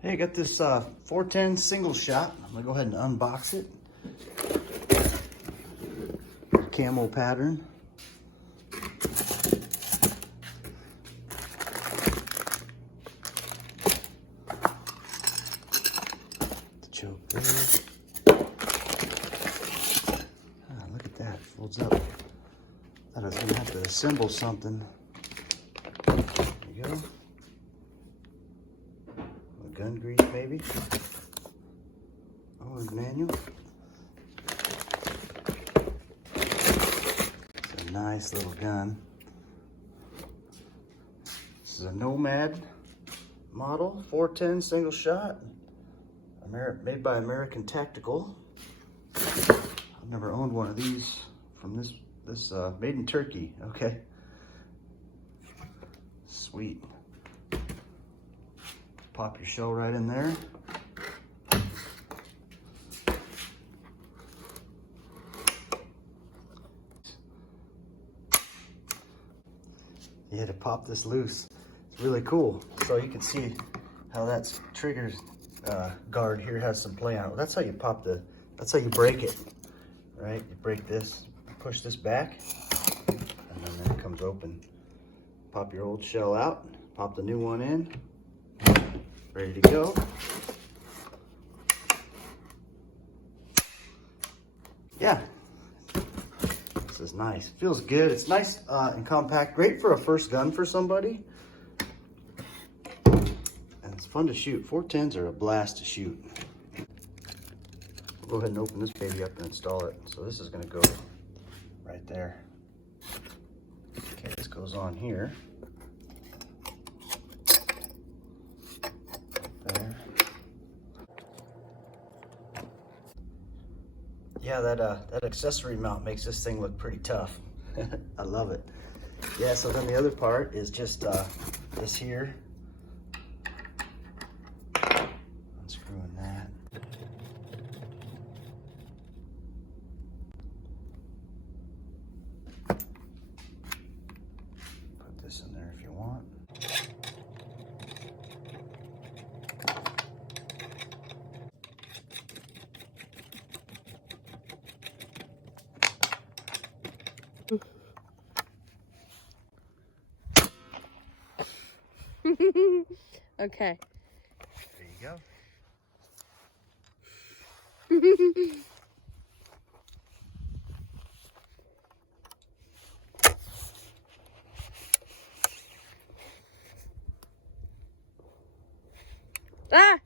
Hey, I got this 410 single shot. I'm gonna go ahead and unbox it. Camo pattern. The choke there. Ah, look at that, folds up. Thought I was gonna have to assemble something. There you go. Gun grease maybe. Oh, and manual. It's a nice little gun. This is a Nomad model, 410 single shot, made by American Tactical. I've never owned one of these from this made in Turkey. Okay, sweet. Pop your shell right in there. You had to pop this loose. It's really cool. So you can see how that trigger guard here has some play on it. That's how you pop that's how you break it, right? You break this, push this back, and then it comes open. Pop your old shell out, pop the new one in. Ready to go. Yeah, this is nice. Feels good. It's nice and compact. Great for a first gun for somebody. And it's fun to shoot. 410s are a blast to shoot. We'll go ahead and open this baby up and install it. So this is going to go right there. Okay, this goes on here. Yeah, that accessory mount makes this thing look pretty tough. I love it. Yeah, so then the other part is just this here. Unscrewing that. Put this in there if you want. Okay. There you go. Ah!